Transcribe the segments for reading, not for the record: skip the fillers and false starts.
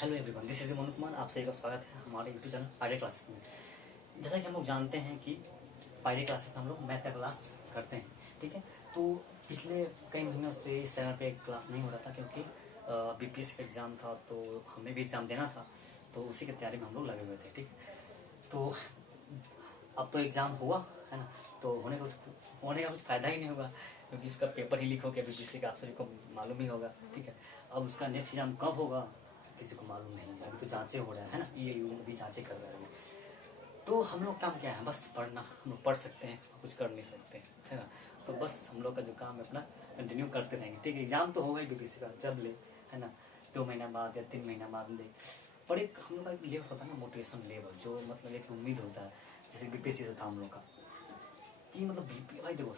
Hello everyone, this is Manu Kumar. आप सभी का स्वागत है हमारे यूट्यूब चैनल फ्राइडे क्लासेस में। जैसा कि हम लोग जानते हैं कि फ्राइडे क्लासेस में हम लोग मैथ का क्लास करते हैं, ठीक है। तो पिछले कई महीनों से इस चैनल पे क्लास नहीं हो रहा था क्योंकि बीपीएससी का एग्ज़ाम था, तो हमें भी एग्ज़ाम देना था, तो उसी की तैयारी में हम लोग लगे हुए थे, ठीक है। तो अब तो एग्ज़ाम हुआ है ना, तो होने का कुछ फ़ायदा ही नहीं होगा क्योंकि उसका पेपर ही लीक हो गया बीपीएससी का, आप सभी को मालूम ही होगा, ठीक है। अब उसका नेक्स्ट एग्जाम कब होगा किसी को मालूम नहीं है। अभी तो जांचें हो रहा है ना, ये भी जांचें कर रहे हैं। तो हम लोग काम क्या है, बस पढ़ना। हम लोग पढ़ सकते हैं, कुछ कर नहीं सकते, है ना। तो बस हम लोग का जो काम है अपना कंटिन्यू करते रहेंगे, ठीक है। एग्जाम तो होगा ही बीपीएससी का, जब ले, है ना, 2 महीना बाद या 3 महीना बाद ले। पर एक हम लोग का एक लेवल होता है ना, मोटिवेशन लेवल, जो मतलब एक उम्मीद होता है, जैसे बीपीएससी से था हम लोग का कि मतलब भाई देखो,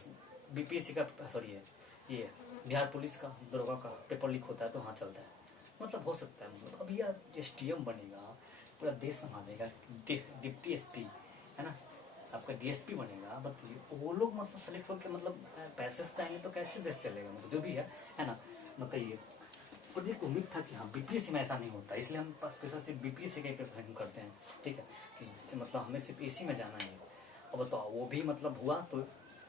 बीपीएससी का सॉरी है ये बिहार पुलिस का दरोगा का पेपर लीक होता है तो हाँ चलता है, मतलब हो सकता है। मतलब अभी यार एसटीएम बनेगा, पूरा देश संभालेगा, डिप्टी एसपी, है ना, आपका डीएसपी बनेगा। बताइए वो लोग मतलब सेलेक्ट होकर मतलब पैसे से जाएंगे तो कैसे देश चलेगा, मतलब जो भी है ना। बताइए, और एक उम्मीद था कि हाँ बीपीएससी में ऐसा नहीं होता, इसलिए हम स्पेशल सिर्फ बीपीएससी का प्रिपरेशन करते हैं, ठीक है। जिससे मतलब हमें सिर्फ एसी में जाना है। अब तो वो भी मतलब हुआ तो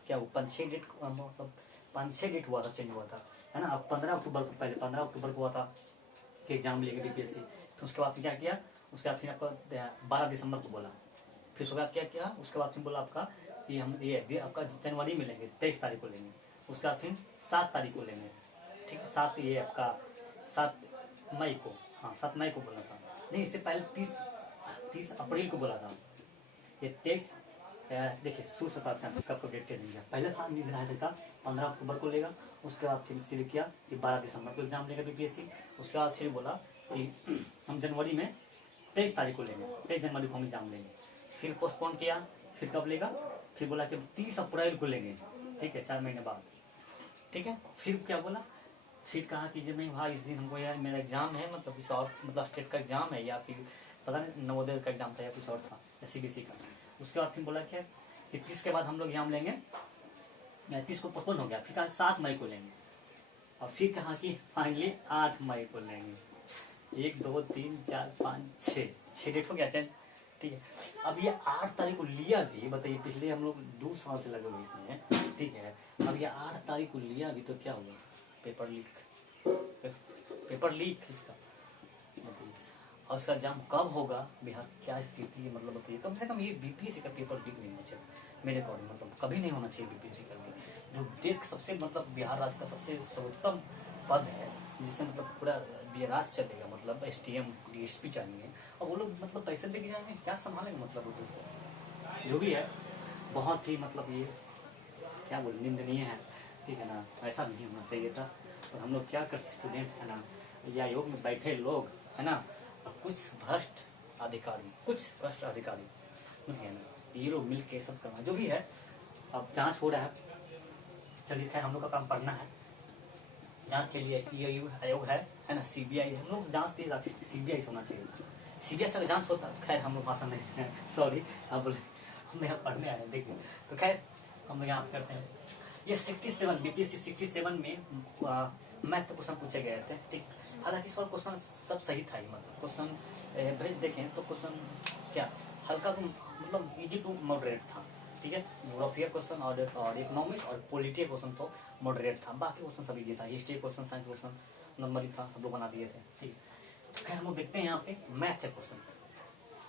क्या वो 5-6 डेट, मतलब 5-6 डेट हुआ था, चेंज हुआ था, है ना। अब 15 अक्टूबर को, पहले 15 अक्टूबर को हुआ था कि एग्जाम लेके बीपीएससी। फिर उसके बाद क्या किया, उसके बाद फिर आपका 12 दिसंबर को बोला। फिर उसके बाद क्या किया, उसके बाद फिर बोला आपका कि हम ये आपका जनवरी में लेंगे, 23 तारीख को लेंगे। उसके बाद फिर 7 तारीख को लेंगे, ठीक है। 7 ये आपका 7 मई को, हाँ 7 मई को बोला था, नहीं इससे पहले 30 अप्रैल को बोला था। ये 23 देखिए शुरू से बताते हैं कब डेट नहीं पहले था निर्धारित था 15 अक्टूबर को लेगा। उसके बाद फिर शुरू किया कि 12 दिसंबर को एग्जाम लेगा बीपीएससी। उसके बाद फिर बोला कि हम जनवरी में 23 तारीख को लेंगे, 23 जनवरी को हम एग्जाम लेंगे। फिर पोस्टपोन किया, फिर कब लेगा, फिर बोला कि 30 अप्रैल को लेंगे, ठीक है, 4 महीने बाद, ठीक है। फिर क्या बोला, फिर कहा कि जब नहीं भाई इस दिन हमको यार मेरा एग्जाम है, मतलब किसी और मतलब स्टेट का एग्जाम है या फिर पता नहीं नवोदय का एग्जाम था या कुछ और था या सीबीएसई का। उसके बाद फिर बोला क्या कि 30 के बाद हम लोग एग्जाम लेंगे, 30 को पोस्टपोन हो गया, फिर कहा 7 मई को लेंगे, और फिर कहा कि फाइनली 8 मई को लेंगे। 1 2 3 4 5 6 डेट हो गया, ठीक है। अब ये 8 तारीख को लिया भी, बताइए पिछले हम लोग 2 साल से लगे हुए इसमें, ठीक है। अब ये 8 तारीख को लिया भी तो क्या हुआ, पेपर लीक इसका, बताइए। और उसका एग्जाम कब होगा, बिहार क्या स्थिति है, मतलब बताइए। कम से कम ये बीपीएससी का पेपर लीक नहीं होना चाहिए मेरे अकॉर्डिंग, मतलब कभी नहीं होना चाहिए बीपीएससी का लीक। जो देश का सबसे मतलब बिहार राज्य का सबसे सर्वोत्तम पद है, जिससे मतलब पूरा राज चलेगा, मतलब एसटीएम डीएसपी चाहिए, और वो लोग मतलब पैसे लेके जाएंगे, क्या संभालेंगे, मतलब वो देश जो भी है। बहुत ही मतलब ये क्या बोले निंदनीय है, ठीक है ना, ऐसा नहीं होना चाहिए था। और हम लोग क्या कर सकते, स्टूडेंट है ना, या आयोग में बैठे लोग है ना, और कुछ भ्रष्ट अधिकारी है ना, ये लोग मिल के सब करना जो भी है। अब जांच हो रहा है, चलिए खैर हम लोग का काम पढ़ना है। जांच के लिए ये आयोग है ना, सीबीआई, हम लोग जांच दिए, सीबीआई होना चाहिए। सीबीआई से जांच होता है, खैर हम लोग भाषण नहीं, सॉरी आप बोले, हम यहाँ पढ़ने आए हैं, देखिए। तो खैर हम लोग यहाँ करते हैं। ये 67 बीपीएससी 67 में मैथ के क्वेश्चन पूछे गए थे, ठीक। हालांकि इस बार क्वेश्चन सब सही था, मतलब क्वेश्चन एवरेज देखें तो क्वेश्चन क्या हल्का तो मतलब इजी टू मॉडरेट था, ठीक है। जोग्राफिया क्वेश्चन और इकोनॉमिक्स और पॉलिटी क्वेश्चन तो मॉडरेट था, बाकी क्वेश्चन सब इजी था। History question, science question number था, सब लोग बना दिए थे, ठीक है। खैर हम लोग देखते हैं यहाँ पे मैथ है क्वेश्चन।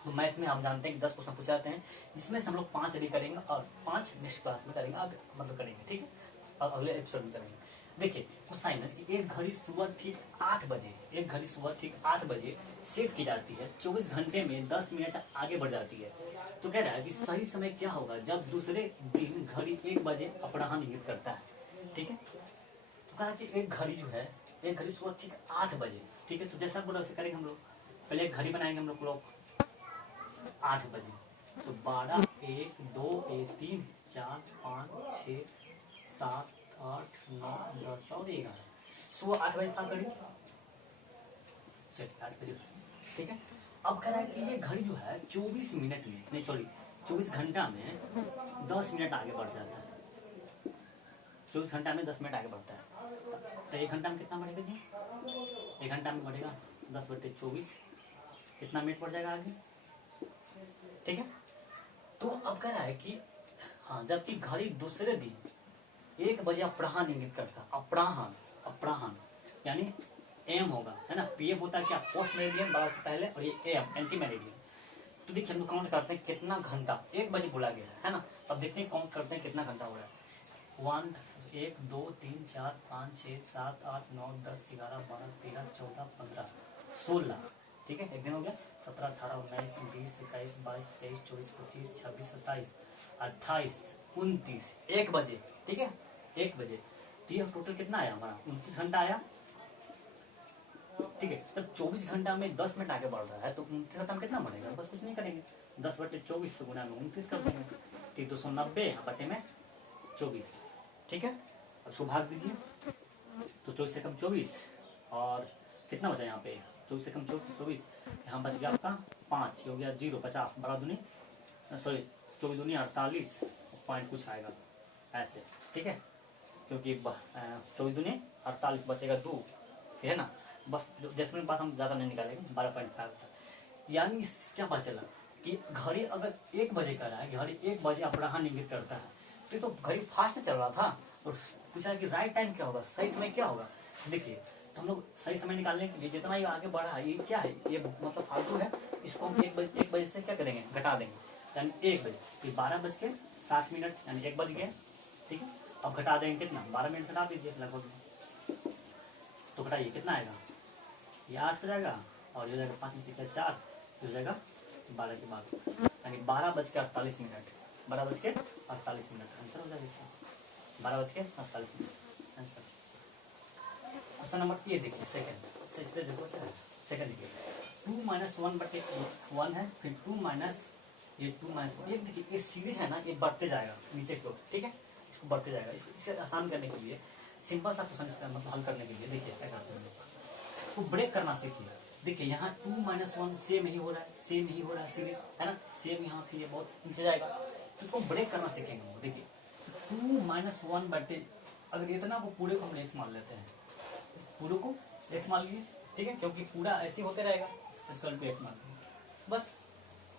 तो मैथ में हम जानते हैं कि 10 क्वेश्चन पूछे जाते हैं, जिसमें से हम लोग 5 अभी करेंगे और 5 नेक्स्ट क्लास में करेंगे, अब मतलब करेंगे, ठीक है, और अगले एपिसोड में करेंगे। देखिए क्वेश्चन है कि एक घड़ी सुबह ठीक 8 बजे सेट की जाती है, 24 घंटे में 10 मिनट आगे बढ़ जाती है। तो कह रहा है कि सही समय क्या होगा जब दूसरे दिन घड़ी 1 बजे अपराह्न इंगित करता है, ठीक है। तो कह रहा है कि एक घड़ी जो है, एक घड़ी सुबह ठीक 8 बजे, ठीक है। तो जैसा बोला वैसे करेंगे हम लोग, पहले एक घड़ी बनाएंगे हम लोग 8 बजे, तो 12 1 2 1 3 4 5 6 7 8 9 10 और 11 सुबह 8 बजे था घड़ी, चलिए 8 बजे, ठीक है। अब कह रहा है कि ये घड़ी जो है 24 मिनट में, नहीं सॉरी 24 घंटा में 10 मिनट आगे बढ़ जाता है। 24 घंटा में 10 मिनट आगे बढ़ता है, तो 1 घंटा में कितना बढ़ेगा जी, 1 घंटा में बढ़ेगा 10/24, कितना मिनट पड़ जाएगा आगे, ठीक है। तो अब कह रहा है कि हाँ, जबकि घड़ी दूसरे दिन 1 बजे अपराह्न इंगित करता, अपराह्न, अपराह्न यानी एम होगा, है ना। पीएम होता है क्या, पोस्ट मेरिडियन 12 से पहले, और ये एम एंटी मेरिडियन। तो देखिए हम लोग काउंट करते हैं कितना घंटा, 1 बजे बोला गया है ना। अब देखते हैं काउंट करते हैं कितना घंटा हो रहा है। 1 2 3 4 5 6 7 8 9 10 11 12 13 14 15 16, ठीक है। एक दिन हो गया। 17 18 19 20 21 22 23 24 25 26 27 28 29, 1 बजे, ठीक है, 1 बजे। तो ये टोटल कितना आया हमारा, 29 घंटा आया, ठीक है। तब 24 घंटा में 10 मिनट आगे बढ़ रहा है, तो 29 घंटा में कितना बढ़ेगा, बस कुछ नहीं करेंगे, 10/24 तो गुना में 29 कर देंगे, ठीक। 290 बटे में 24, ठीक है। अब इसको भाग दीजिए, तो 24 से कम 24, और कितना बचा यहाँ पे, 24 से कम 24, यहाँ बच गया आपका 5, हो गया 0, 50, 12 दूनी, सॉरी 24 दूनी 48 पॉइंट कुछ आएगा ऐसे, ठीक है। क्योंकि 24 दूनी 48 बचेगा 2, है ना। बस डेसिमल बात हम ज्यादा नहीं निकालेंगे, 12.5। यानी क्या पता चला कि घड़ी अगर 1 बजे का रहा है, घड़ी 1 बजे अपराह्न इंगित करता है, तो घड़ी फास्ट में चल रहा था। और पूछा कि राइट टाइम क्या होगा, सही समय क्या होगा। देखिए तो हम लोग सही समय निकालने के लिए जितना ये आगे बढ़ा है, ये क्या है, ये मतलब फालतू है, इसको हम 1 बजे से क्या करेंगे, घटा देंगे, यानी 1 बजे, फिर 12:07 यानी 1 बज गए, ठीक है। अब घटा देंगे कितना, 12 मिनट घटा दीजिए लगभग, तो घटाइए कितना आएगा, ये 8 हो जाएगा, और ये हो जाएगा 5 में से 4, हो जाएगा 12 के बाद, यानी 12:48, 12:48 आंसर हो जाएगा इसका, 12:48 आंसर। क्वेश्चन नंबर ये देखिए सेकंड, इसलिए देखो सेकंड देखिए, 2 - 1/1 है, फिर 2 माइनस ये 2 माइनस 1, ये देखिए ये सीरीज है ना, ये बढ़ते जाएगा नीचे की ओर, ठीक है, इसको बढ़ते जाएगा। इसे आसान करने के लिए सिंपल सा क्वेश्चन इसका मतलब हल करने के लिए देखिए क्या करते हैं, इसको ब्रेक करना सीखिए। देखिए यहाँ 2 - 1 सेम ही हो रहा है, सेम ही हो रहा है सीरीज, है ना, सेम यहाँ फिर ये बहुत नीचे जाएगा, तो इसको ब्रेक करना सीखेंगे। देखिए 2 - 1 बटे, अगर इतना को पूरे को हम एक्स मान लेते हैं, पूरे को एक्स मान लीजिए, ठीक है, क्योंकि पूरा ऐसे होते रहेगा, इसका एक्स मान लीजिए, बस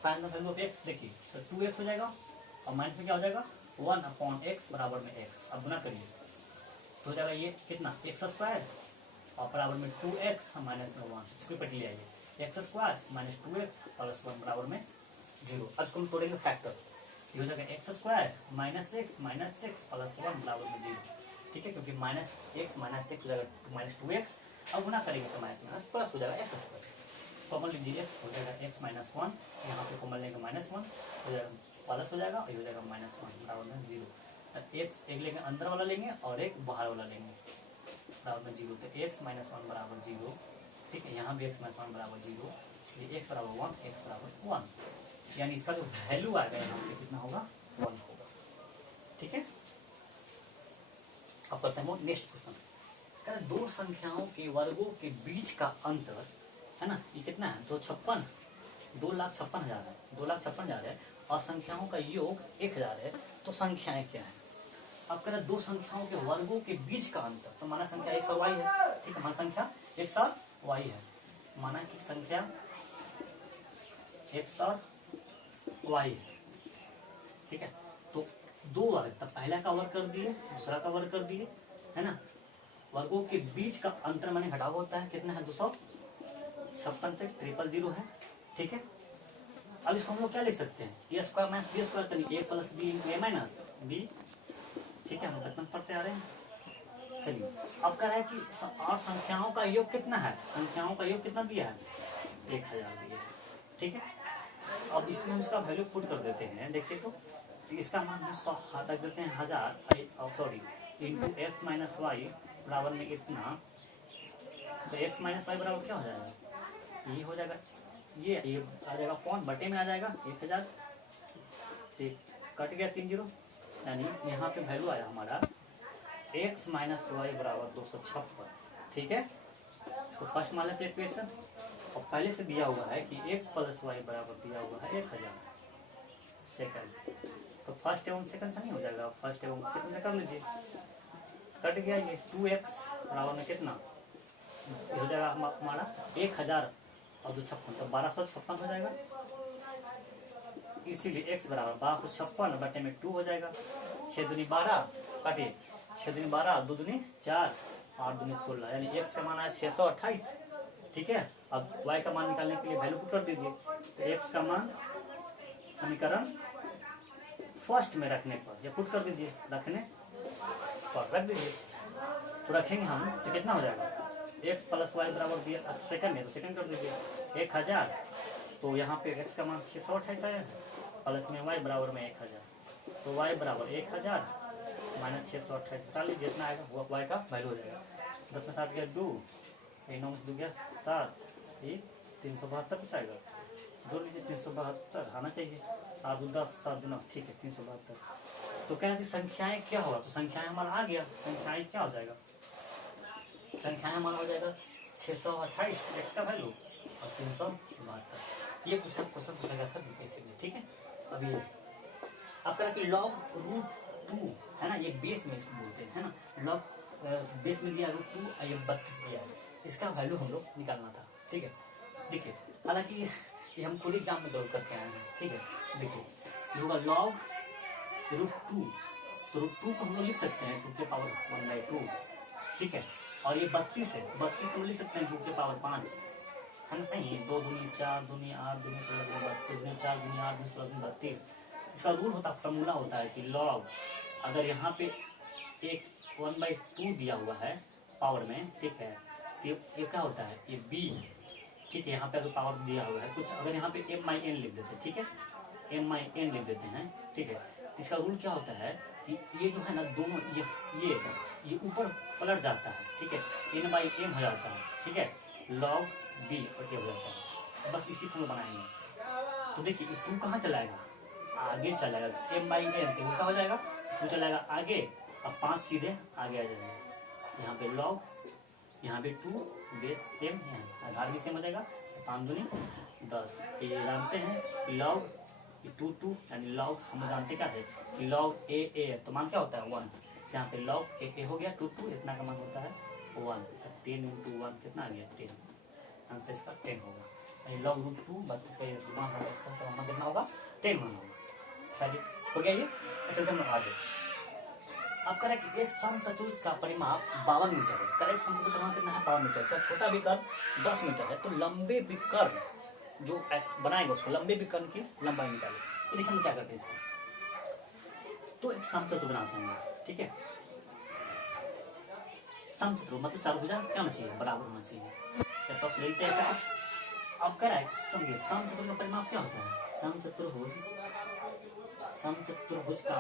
फाइनल वैल्यू ऑफ एक्स देखिए, तो 2x हो जाएगा, और माइनस में क्या हो जाएगा 1/x बराबर में x। अब गुना करिए तो हो जाएगा ये कितना, x² और बराबर में 2x माइनस में 1, इसको पट लिया, ये x² - 2x + 1 बराबर में 0। अब इसको हम तोड़ेंगे फैक्टर, ये हो जाएगा x² - x - 6 + 1 बराबर में 0, ठीक है, क्योंकि -x - 6 हो जाएगा -2x, अब गुना करेंगे तो माइनस प्लस हो जाएगा x², कॉमन लीजिए x हो जाएगा x - 1, यहाँ पे कॉमन लेंगे -1 हो जाएगा, प्लस हो जाएगा, और ये हो जाएगा -1 बराबर में 0। एक लेंगे अंदर वाला लेंगे और एक बाहर वाला लेंगे, बराबर में 0, तो x - 1 बराबर 0, ठीक है। यहाँ भी x - 1 बराबर 0, इसलिए x बराबर 1, x बराबर 1, यानी इसका जो वैल्यू आएगा यहाँ पे कितना होगा, 1 होगा, ठीक है। अब करते हैं नेक्स्ट क्वेश्चन, दो संख्याओं के वर्गों के बीच का अंतर, है ना, ये कितना है, 2,56,000 है, 2,56,000 है, और संख्याओं का योग 1,000 है, तो संख्याएं क्या है। अब कह रहे दो संख्याओं के वर्गों के बीच का अंतर, तो माना संख्या x और y है, ठीक है, माना संख्या x और y है, माना कि संख्या x और y है, ठीक है। तो दो वर्ग, तब पहला का वर्ग कर दिए, दूसरा का वर्ग कर दिए, है ना। वर्गों के बीच का अंतर माने घटाव होता है, कितना है 256 तक 000 है, ठीक है। अब इसको हम लोग क्या लिख सकते हैं, a² - b² यानी a + b × a - b, ठीक है, हम बचपन पढ़ते आ रहे हैं। चलिए अब कह रहा है कि और संख्याओं का योग कितना है, संख्याओं का योग कितना दिया है, 1,000 दिया है, ठीक है। अब इसमें हम इसका वैल्यू पुट कर देते हैं, देखिए तो इसका मान हम 100 रख देते हैं 1000, सॉरी इंटू x - y बराबर में इतना, तो x - y बराबर क्या हो जाएगा, ये हो जाएगा, ये आ जाएगा पॉइंट बटे में आ जाएगा 1,000, कट गया 3 0, यानी यहाँ पे वैल्यू आया हमारा x - y बराबर 256, ठीक है। इसको फर्स्ट मान लेते हैं इक्वेशन, और पहले से दिया हुआ है कि x + y बराबर दिया हुआ है 1,000 सेकंड, तो फर्स्ट एवं सेकंड से नहीं हो जाएगा, फर्स्ट एवं सेकंड कर लीजिए, कट गया ये 2x बराबर में कितना, ये हो जाएगा हमारा 1,000 और 256, तो 1256 हो जाएगा। इसीलिए x बराबर 1256 बटे में 2 हो जाएगा। 6 दूनी 12 काटिए, 6 दूनी 12, 2 दूनी 4, 8 दूनी 16, यानी x का मान है 628। ठीक है, अब y का मान निकालने के लिए वैल्यू पुट कर दीजिए। तो x का मान समीकरण फर्स्ट में रखने पर या पुट कर दीजिए, रखने पर रख दीजिए। तो रखेंगे हम तो कितना हो जाएगा, x प्लस वाई बराबर दिया सेकंड है तो सेकंड कर दीजिए 1000। तो यहाँ पे x का मान 628 आया है, प्लस में y बराबर में 1000, तो y बराबर 1000 माइनस 628 डाल लीजिए, जितना आएगा वो y का वैल्यू हो जाएगा। 10 में 7 गया 2, 9 में 2 गया 7, ये 372 कुछ आएगा, 2 लीजिए 372 आना चाहिए। 7 2 10, 7 2 9, ठीक है 372। तो कह रहे थे संख्याएं क्या होगा, तो संख्याएं हमारा आ गया। संख्याएं क्या हो जाएगा, संख्याएं हमारा हो जाएगा 628 x का वैल्यू और 372। ये क्वेश्चन पूछा गया था बेसिकली। ठीक है, अभी अब कह रहे लॉग रूट 2 है ना, ये बेस में इसको बोलते हैं ना, लॉग बेस में दिया रूट 2 और ये 32 दिया है, इसका वैल्यू हम लोग निकालना था। ठीक है, देखिए हालांकि ये हम खुद एग्जाम में दौड़ करके आए हैं। ठीक है, देखिए ये होगा लॉग रूट 2, तो रूट 2 को हम लोग लिख सकते हैं 2 के पावर 1/2। ठीक है, और ये 32 है, 32 को लिख सकते हैं 2 के पावर 5 है ना, नहीं 2 दूनी 4 दूनी 8 दूनी 16 दूनी 32 दूनी 4 दूनी 8 दूनी 16 दूनी 32। इसका रूल होता है, फॉर्मूला होता है कि लॉग अगर यहाँ पे एक 1/2 दिया हुआ है पावर में, ठीक है, तो ये क्या होता है, ये b। ठीक है, यहाँ पे अगर पावर दिया हुआ है कुछ, अगर यहाँ पे m/n लिख देते हैं, ठीक है, m/n लिख देते हैं। ठीक है, तो इसका रूल क्या होता है कि ये जो है ना दोनों ये ऊपर पलट जाता है। ठीक है, n/m हो जाता है। ठीक है, log b और ये हो जाता है, बस इसी को बनाएंगे। तो देखिए ये 2 कहाँ चलाएगा, आगे चलाएगा, m/n तो वो क्या हो जाएगा, 2 चलाएगा आगे और 5 सीधे आगे आ जाएगा। यहाँ पे log, यहाँ पे 2, बेस सेम है, आधार भी सेम हो जाएगा, 5 दूनी 10। ये जानते हैं log 2 यानी log हम जानते क्या है कि log a तो मान क्या होता है 1। यहाँ पे log a हो गया 2 इतना का मान होता है 1, 10 × 1 कितना आ गया 10, आंसर इसका 10 होगा। यानी log रूट 2 32 का ये मान होगा, इसका तो मान कितना होगा 10 मान होगा। हो गया ये, चलते हम आगे। अब करेक्ट एक समचतुर्भुज का परिमाप 52 मीटर है। करेक्ट समचतुर्भुज का परिमाप कितना है 52 मीटर। इसका छोटा विकर्ण 10 मीटर है, तो लंबे विकर्ण जो बनाएगा उसको लंबे विकर्ण की लंबाई निकाले। तो देखिए हम क्या करते हैं इसको, तो एक समचतुर्भुज बनाते हैं। ठीक है, समचतुर्भुज मतलब चारभुजा क्या होना चाहिए, बराबर होना चाहिए। तो आप लेते हैं ऐसा कुछ। अब करेक्ट समझिए समचतुर्भुज का परिमाप क्या होता है, समचतुर्भुज का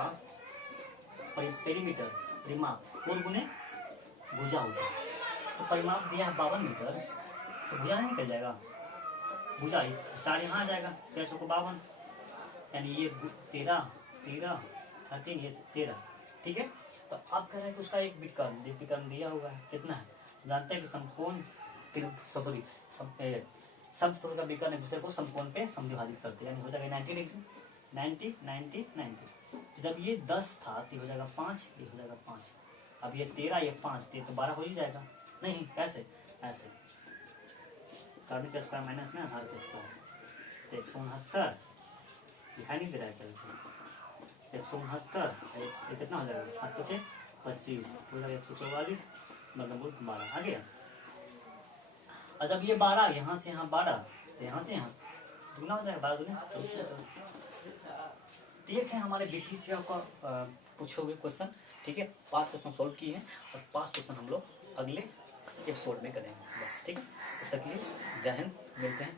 पेरीमीटर परिमाप 4 गुने भुजा होता है। तो परिमाप दिया है 52 मीटर, तो भुजा नहीं निकल जाएगा, भुजा 4 यहाँ आ जाएगा, 13 चौको 52, यानी ये 13 13 ये 13। ठीक है, तो अब कह रहा है कि उसका एक विकर्ण दिया हुआ है, कितना है जानते हैं कि समकोण समचतुर्भुज का विकर्ण एक दूसरे को समकोण पे समविभाजित करते हैं, यानी हो जाएगा 90 डिग्री 90 90 90। जब ये 10 था तो हो जाएगा 5, ये हो जाएगा 5। अब ये 13 ये 5 तो 12 हो ही जाएगा। नहीं कैसे, ऐसे कर्ण के स्क्वायर माइनस में आधार के स्क्वायर, तो 169 दिखाई नहीं दे रहा है, 169 ये कितना हो जाएगा 5 × 25 हो जाएगा 144 मतलब 12 आ गया। और जब ये 12 यहाँ से यहाँ 12 तो यहाँ से यहाँ दुगना हो जाएगा, 12 दूनी 24। ये थे हमारे बीटीसी का पूछे हुए क्वेश्चन। ठीक है, 5 क्वेश्चन सॉल्व किए हैं और 5 क्वेश्चन हम लोग अगले एपिसोड में करेंगे बस। ठीक है, तब तक के लिए जय हिंद, मिलते हैं।